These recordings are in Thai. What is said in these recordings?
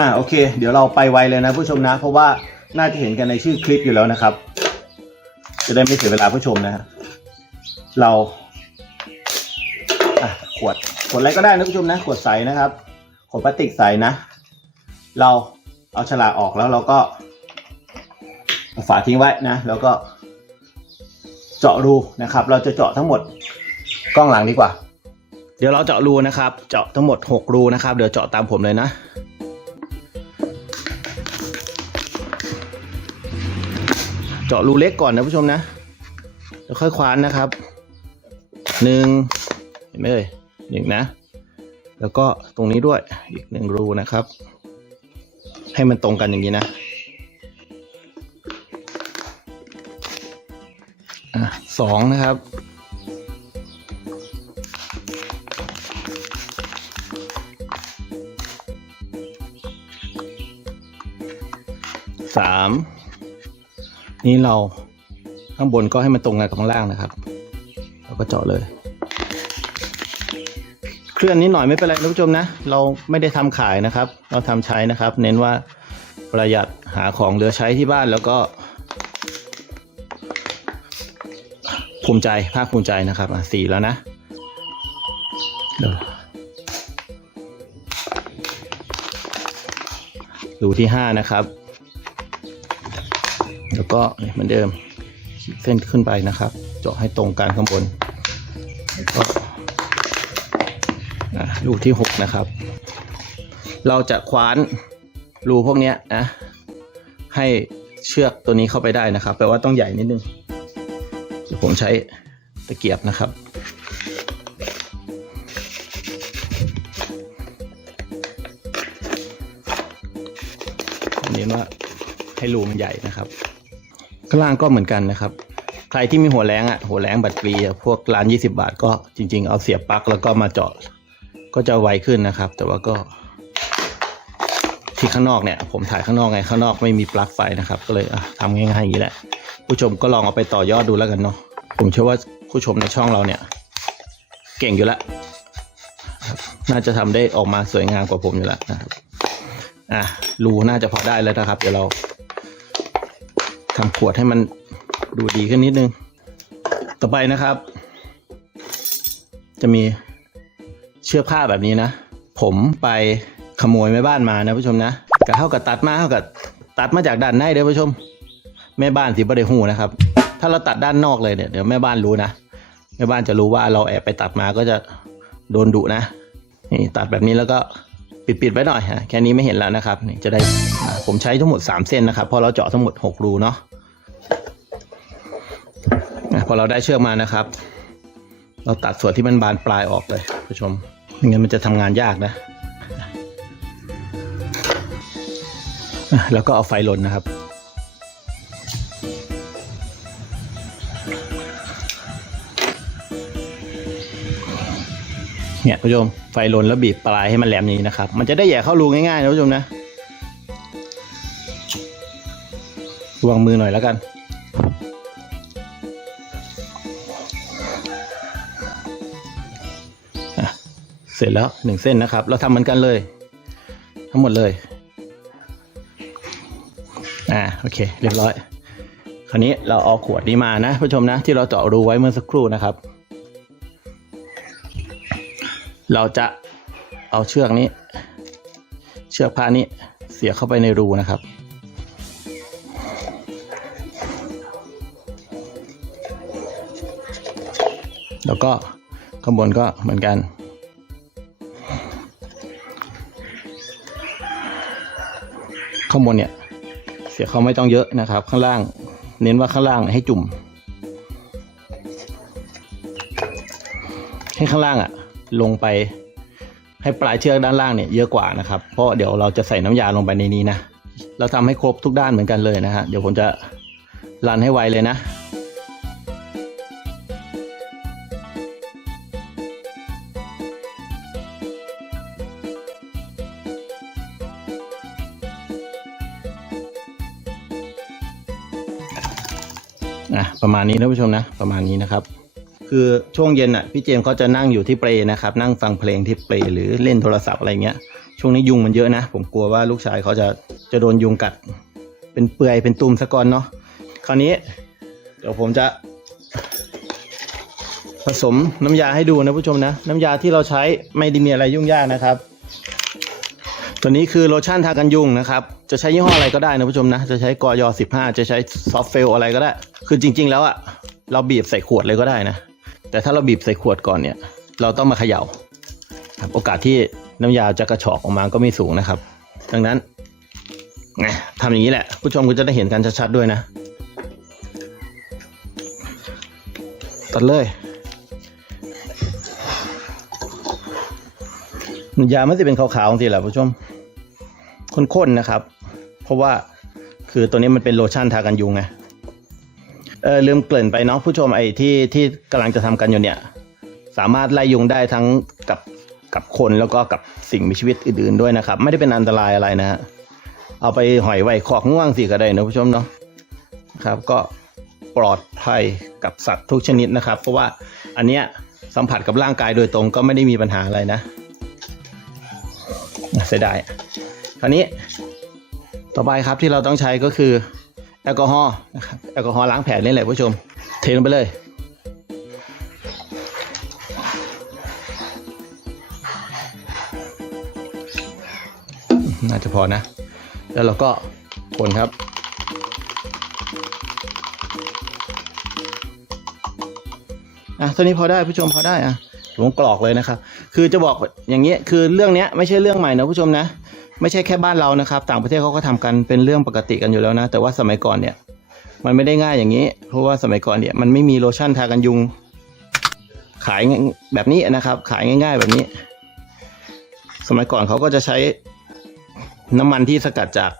อ่าโอเค เดี๋ยวเราไปไวเลยนะผู้ชมนะ เพราะว่าน่าจะเห็นกันในชื่อคลิปอยู่แล้วนะครับ จะได้ไม่เสียเวลาผู้ชมนะฮะเราอะขวดขวดอะไรก็ได้นะผู้ชมนะ ขวดใสนะครับขวดพลาสติกใสนะ เราเอาฉลากออกแล้วเราก็เอาฝาทิ้งไว้นะ แล้วก็ เจาะรูนะครับ เราจะเจาะทั้งหมดกล้องหลังดีกว่า เดี๋ยวเราเจาะรูนะครับ เจาะทั้งหมด 6 รูนะครับ เดี๋ยวเจาะตามผมเลยนะ เจาะรูเล็กก่อนนะผู้ชมนะ แล้วค่อยคว้านนะครับหนึ่งเห็นไหมเอ่ยหนึ่งนะ แล้วก็ตรงนี้ด้วยอีกหนึ่งรูนะครับ ให้มันตรงกันอย่างนี้นะอะสองนะครับสาม นี่เราข้างบนก็ให้มันตรงกันกับข้างล่างนะครับแล้วก็เจาะเลย เคลื่อนนิดหน่อยไม่เป็นไรท่านผู้ชมนะ เราไม่ได้ทำขายนะครับ เราทำใช้นะครับ เน้นว่าประหยัดหาของเหลือใช้ที่บ้านแล้วก็ ภูมิใจภาคภูมิใจนะครับอะสี่แล้วนะดูที่ห้านะครับ ก็เหมือนเดิมขีดเส้นขึ้นไปนะครับ เจาะให้ตรงกันข้างบนแล้วก็อะรูที่หกนะครับ เราจะคว้านรูพวกนี้นะให้เชือกตัวนี้เข้าไปได้นะครับ แปลว่าต้องใหญ่นิดนึงผมใช้ตะเกียบนะครับเน้นว่าให้รูมันใหญ่นะครับ ข้างล่างก็เหมือนกันนะครับ ใครที่มีหัวแรงอะหัวแรงบัตรฟรีพวกร้าน 20 บาทก็จริง ๆ เอาเสียบปลั๊กแล้วก็มาเจาะก็จะไวขึ้นนะครับ แต่ว่าก็ ที่ข้างนอกเนี่ย ผมถ่ายข้างนอกไงข้างนอกไม่มีปลั๊กไฟนะครับ ก็เลยทำง่ายๆอย่างนี้แหละ ผู้ชมก็ลองเอาไปต่อยอดดูแล้วกันเนาะผมเชื่อว่าผู้ชมในช่องเราเนี่ย เก่งอยู่แล้วน่าจะทำได้ออกมาสวยงามกว่าผมอยู่แล้วนะครับ อะรูน่าจะพอได้แล้วนะครับ เดี๋ยวเรา ทำขวดให้มันดูดีขึ้นนิดนึง ต่อไปนะครับ จะมีเชือกผ้าแบบนี้นะ ผมไปขโมยแม่บ้านมานะผู้ชมนะกะเท่ากับตัดมาเท่ากับตัดมาจากด้านในเด้อผู้ชม แม่บ้านสิบ่ได้หูนะครับ ถ้าเราตัดด้านนอกเลยเนี่ยเดี๋ยวแม่บ้านรู้นะแม่บ้านจะรู้ว่าเราแอบไปตัดมาก็จะโดนดุนะนี่ตัดแบบนี้แล้วก็ ปิดปิดๆไว้หน่อยฮะแค่นี้ไม่เห็นแล้วนะครับนี่จะได้ผมใช้ทั้งหมด 3 เส้นนะครับเพราะเราเจาะทั้งหมด 6 รูเนาะพอเราได้เชือกมานะครับ เราตัดส่วนที่มันบานปลายออกเลยผู้ชมไม่งั้นมันจะทำงานยากนะอะแล้วก็เอาไฟลนนะครับ เนี่ยผู้ชมไฟลนแล้วบีบปลายให้มันแหลมอย่างนี้นะครับ มันจะได้แย่เข้ารูง่ายๆนะผู้ชมนะวังมือหน่อยแล้วกัน เสร็จแล้วหนึ่งเส้นนะครับ เราทำเหมือนกันเลย ทั้งหมดเลย อ่าโอเค เรียบร้อย คราวนี้เราเอาขวดนี้มานะผู้ชมนะ ที่เราเจาะรูไว้เมื่อสักครู่นะครับ เราจะเอาเชือกนี้ เชือกผ้านี้เสียบเข้าไปในรูนะครับ แล้วก็ข้างบนก็เหมือนกัน ข้างบนเนี่ย เสียบเขาไม่ต้องเยอะนะครับ ข้างล่าง เน้นว่าข้างล่างให้จุ่ม ให้ข้างล่างอะ ลงไป ให้ปลายเชือกด้านล่างเนี่ยเยอะกว่านะครับ เพราะเดี๋ยวเราจะใส่น้ำยาลงไปในนี้นะ เราทำให้ครบทุกด้านเหมือนกันเลยนะฮะ เดี๋ยวผมจะรันให้ไวเลยนะอะประมาณนี้นะผู้ชมนะ ประมาณนี้นะครับ คือช่วงเย็นอะพี่เจมเขาจะนั่งอยู่ที่เปลนะครับนั่งฟังเพลงที่เปลหรือเล่นโทรศัพท์อะไรเงี้ยช่วงนี้ยุงมันเยอะนะ ผมกลัวว่าลูกชายเขาจะจะโดนยุงกัด เป็นเปื่อยเป็นตุ่มซะก่อนเนาะคราวนี้เดี๋ยวผมจะ ผสมน้ำยาให้ดูนะผู้ชมนะ น้ำยาที่เราใช้ไม่ได้มีอะไรยุ่งยากนะครับ ตัวนี้คือโลชั่นทากันยุงนะครับ จะใช้ยี่ห้ออะไรก็ได้นะผู้ชมนะ จะใช้กอยอ15 จะใช้ซอฟเฟลอะไรก็ได้ คือจริง ๆ แล้วอะเราบีบใส่ขวดเลยก็ได้นะ แต่ถ้าเราบีบใส่ขวดก่อนเนี่ย เราต้องมาเขย่าครับโอกาสที่น้ำยาจะกระชอกออกมาก็ไม่สูงนะครับ ดังนั้นนะทำอย่างนี้แหละ ผู้ชมก็จะได้เห็นกันชัดๆด้วยนะ ตัดเลย ยาไม่ได้เป็นขาวๆจริงแหละผู้ชมข้นๆนะครับ เพราะว่าคือตัวนี้มันเป็นโลชั่นทากันยุงไง เออลืมเกริ่นไปเนาะผู้ชมไอ้ที่ที่กำลังจะทำกันอยู่เนี่ย สามารถไล่ยุงได้ทั้งกับกับคนแล้วก็กับสิ่งมีชีวิตอื่นๆด้วยนะครับ ไม่ได้เป็นอันตรายอะไรนะฮะเอาไปหอยไว้ขอกง่วงสิก็ได้นะผู้ชมเนาะครับ ก็ปลอดภัยกับสัตว์ทุกชนิดนะครับ เพราะว่าอันเนี้ยสัมผัสกับร่างกายโดยตรงก็ไม่ได้มีปัญหาอะไรนะเสียดายคราวนี้ต่อไปครับที่เราต้องใช้ก็คือ แอลกอฮอล์นะครับแอลกอฮอล์ล้างแผลนี่แหละผู้ชม เทลงไปเลย น่าจะพอนะ แล้วเราก็คนครับอะตัวนี้พอได้ผู้ชมพอได้อะผมกรอกเลยนะครับ คือจะบอกอย่างเงี้ยคือเรื่องเนี้ยไม่ใช่เรื่องใหม่นะผู้ชมนะ ไม่ใช่แค่บ้านเรานะครับ ต่างประเทศเขาก็ทำกันเป็นเรื่องปกติกันอยู่แล้วนะ แต่ว่าสมัยก่อนเนี่ย มันไม่ได้ง่ายอย่างนี้ เพราะว่าสมัยก่อนเนี่ยมันไม่มีโลชั่นทากันยุง ขายแบบนี้นะครับ ขายง่าย ๆ แบบนี้ สมัยก่อนเขาก็จะใช้น้ำมันที่สกัดจาก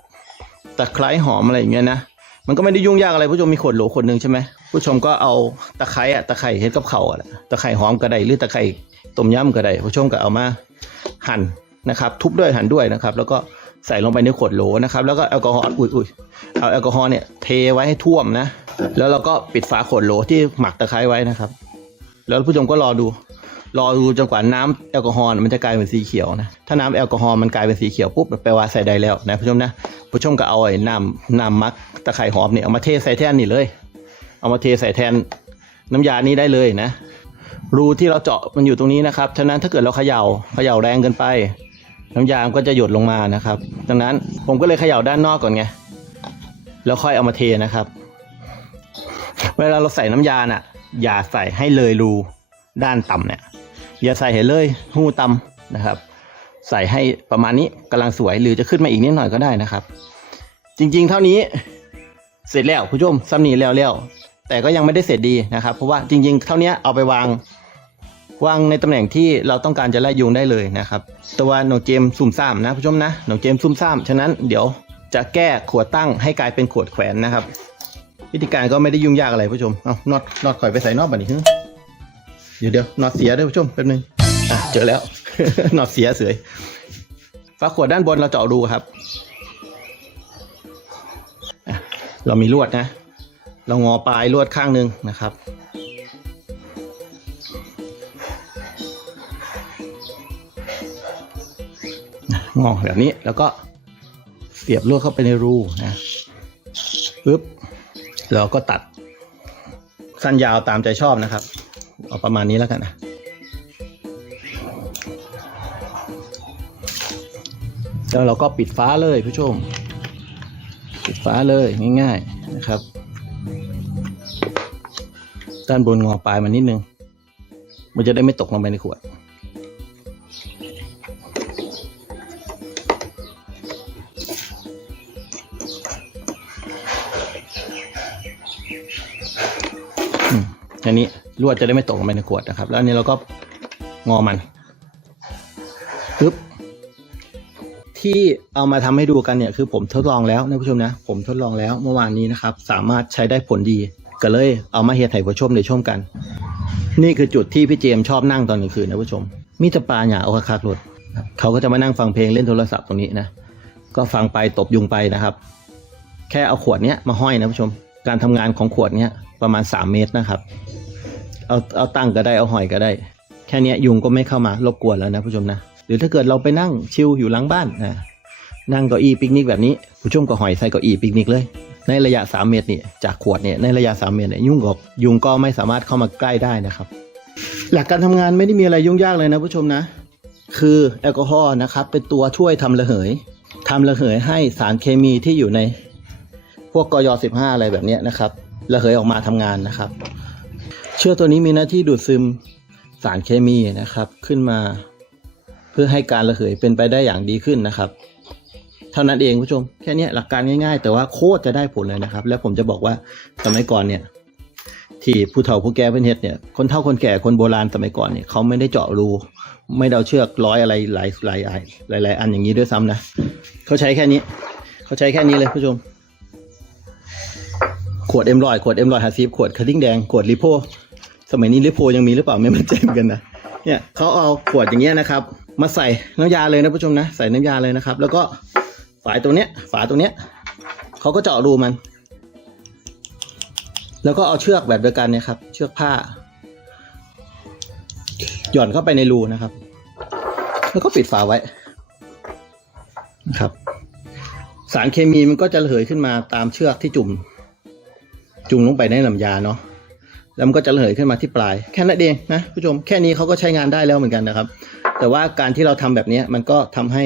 ตะไคร้หอมอะไรอย่างเงี้ยนะมันก็ไม่ได้ยุ่งยากอะไรผู้ชมมีขวดโหลขวดหนึ่งใช่ไหมผู้ชมก็เอาตะไคร้อะตะไคร้เฮ็ดกับเขาอะตะไคร้หอมก็ได้หรือตะไคร้ต้มยำก็ได้ผู้ชมก็เอามาหั่น นะครับทุบด้วยหั่นด้วยนะครับ แล้วก็ใส่ลงไปในขวดโหลนะครับ แล้วก็แอลกอฮอล์อุ้ยอุ้ยเอาแอลกอฮอล์เนี่ยเทไว้ให้ท่วมนะ แล้วเราก็ปิดฝาขวดโหลที่หมักตะไคร้ไว้นะครับ แล้วผู้ชมก็รอดู รอดูจนกว่าน้ำแอลกอฮอล์มันจะกลายเป็นสีเขียวนะถ้าน้ำแอลกอฮอล์มันกลายเป็นสีเขียวปุ๊บแปลว่าใส่ได้แล้วนะผู้ชมนะผู้ชมก็เอาไอ้น้ำน้ำมักตะไคร่หอมเนี่ยเอามาเทใส่แทนนี่เลย เอามาเทใส่แทนน้ำยานี้ได้เลยนะรูที่เราเจาะมันอยู่ตรงนี้นะครับ ฉะนั้นถ้าเกิดเราเขย่าเขย่าแรงเกินไป น้ำยามก็จะหยดลงมานะครับ ดังนั้นผมก็เลยเขย่าด้านนอกก่อนไง แล้วค่อยเอามาเทนะครับ เวลาเราใส่น้ำยาน่ะ อย่าใส่ให้เลยรูด้านต่ำเนี่ย อย่าใส่ให้เลยหูต่ำนะครับ ใส่ให้ประมาณนี้กำลังสวยหรือจะขึ้นมาอีกนิดหน่อยก็ได้นะครับ จริง ๆ เท่านี้เสร็จแล้วผู้ชมซ้ำนีแล้วแล้วแต่ก็ยังไม่ได้เสร็จดีนะครับ เพราะว่าจริง ๆ เท่านี้เอาไปวาง วางในตำแหน่งที่เราต้องการจะไล่ยุงได้เลยนะครับ ตัวโนเจมซุ่มซ่ามนะผู้ชมนะโนเจมซุ่มซ่ามฉะนั้นเดี๋ยวจะแก้ขวดตั้งให้กลายเป็นขวดแขวนนะครับ วิธีการก็ไม่ได้ยุ่งยากอะไรผู้ชมเอาน็อตน็อตข่อยไปใส่น็อตบัดนี้เดี๋ยวเดี๋ยวน็อตเสียด้วยผู้ชมแป๊บนึงอะเจอแล้วน็อตเสียเสยฝาขวดด้านบนเราเจาะดูครับเรามีลวดนะ เรางอปลายลวดข้างหนึ่งนะครับ งอแบบนี้แล้วก็เสียบลวดเข้าไปในรูนะปึ๊บเราก็ตัด สั้นยาวตามใจชอบนะครับ เอาประมาณนี้แล้วกันนะแล้วเราก็ปิดฟ้าเลยผู้ชม ปิดฟ้าเลยง่าย ๆนะครับ ด้านบนงอปลายมันนิดนึง มันจะได้ไม่ตกลงไปในขวด อันนี้ลวดจะได้ไม่ตกลงไปในขวดนะครับ แล้วอันนี้เราก็งอมันปึ๊บที่เอามาทำให้ดูกันเนี่ยคือผมทดลองแล้วนะผู้ชมนะ ผมทดลองแล้วเมื่อวานนี้นะครับ สามารถใช้ได้ผลดีก็เลย เอามาเฮียไถ่ผู้ชมในชมกัน นี่คือจุดที่พี่เจมชอบนั่งตอนกลางคืนนะผู้ชม มีแตปลาหยาเอาคักรถเขาก็จะมานั่งฟังเพลงเล่นโทรศัพท์ตรงนี้นะก็ฟังไปตบยุงไปนะครับ แค่เอาขวดเนี้ยมาห้อยนะผู้ชม การทำงานของขวดเนี้ย ประมาณ 3 เมตรนะครับ เอาเอาตั้งก็ได้เอาหอยก็ได้ แค่นี้ยุงก็ไม่เข้ามารบกวนแล้วนะผู้ชมนะ หรือถ้าเกิดเราไปนั่งชิลอยู่หลังบ้านนะนั่งเก้าอี้ปิกนิกแบบนี้ ผู้ชมก็หอยใส่เก้าอี้ปิกนิกเลย ในระยะ 3 เมตรนี่จากขวดเนี่ยในระยะ 3 เมตรเนี่ยยุงกับยุงก็ไม่สามารถเข้ามาใกล้ได้นะครับ หลักการทำงานไม่ได้มีอะไรยุ่งยากเลยนะผู้ชมนะ คือแอลกอฮอล์นะครับเป็นตัวช่วยทำระเหยทำระเหยให้สารเคมีที่อยู่ในพวกกย 15 อะไรแบบนี้นะครับ ระเหยออกมาทำงานนะครับ เชื้อตัวนี้มีหน้าที่ดูดซึมสารเคมีนะครับขึ้นมา เพื่อให้การระเหยเป็นไปได้อย่างดีขึ้นนะครับ เท่านั้นเองผู้ชมแค่นี้หลักการง่ายๆ แต่ว่าโคตรจะได้ผลเลยนะครับ แล้วผมจะบอกว่าสมัยก่อนเนี่ยที่ผู้เฒ่าผู้แก่เพื่อนเฮ็ดเนี่ยคนเฒ่าคนแก่คนโบราณสมัยก่อนเนี่ยเขาไม่ได้เจาะรูไม่ได้เอาเชือกร้อยอะไรหลายหลายหลายหลายหลายอันอย่างนี้ด้วยซ้ำนะเขาใช้แค่นี้ เขาใช้แค่นี้เลยผู้ชม ขวดเอ็มรอยขวดเอ็มรอยฮาซีฟขวดคัตติ้งแดงขวดลิโพสมัยนี้ลิโพยังมีหรือเปล่าไม่มั่นใจเหมือนกันนะเนี่ยเขาเอาขวดอย่างเงี้ยนะครับ มาใส่น้ำยาเลยนะผู้ชมนะใส่น้ำยาเลยนะครับ แล้วก็ฝายตรงเนี้ย ฝาตรงเนี้ยเขาก็เจาะรูมัน แล้วก็เอาเชือกแบบเดียวกันเนี่ยครับ เชือกผ้า หย่อนเข้าไปในรูนะครับ แล้วก็ปิดฝาไว้นะครับ สารเคมีมันก็จะระเหยขึ้นมาตามเชือกที่จุ่ม จุ่มลงไปในน้ำยาเนาะแล้วมันก็จะระเหยขึ้นมาที่ปลาย แค่นั้นเองนะผู้ชมแค่นี้เขาก็ใช้งานได้แล้วเหมือนกันนะครับ แต่ว่าการที่เราทำแบบนี้มันก็ทำให้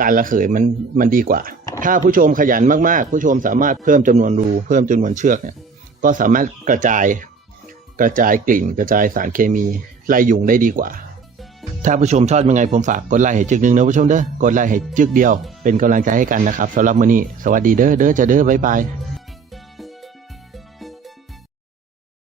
การระเหยมันมันดีกว่า ถ้าผู้ชมขยันมากๆ ผู้ชมสามารถเพิ่มจำนวนรูเพิ่มจำนวนเชือกเนี่ยก็สามารถกระจายกระจายกลิ่น กระจายสารเคมีไล่ยุงได้ดีกว่า ถ้าผู้ชมชอบยังไงผมฝากกดไลค์ให้จึกหนึ่งนะผู้ชมเด้อกดไลค์ให้จึกเดียว เป็นกำลังใจให้กันนะครับสำหรับมื้อนี้สวัสดีเด้อเด้อจะเด้อบ๊ายบาย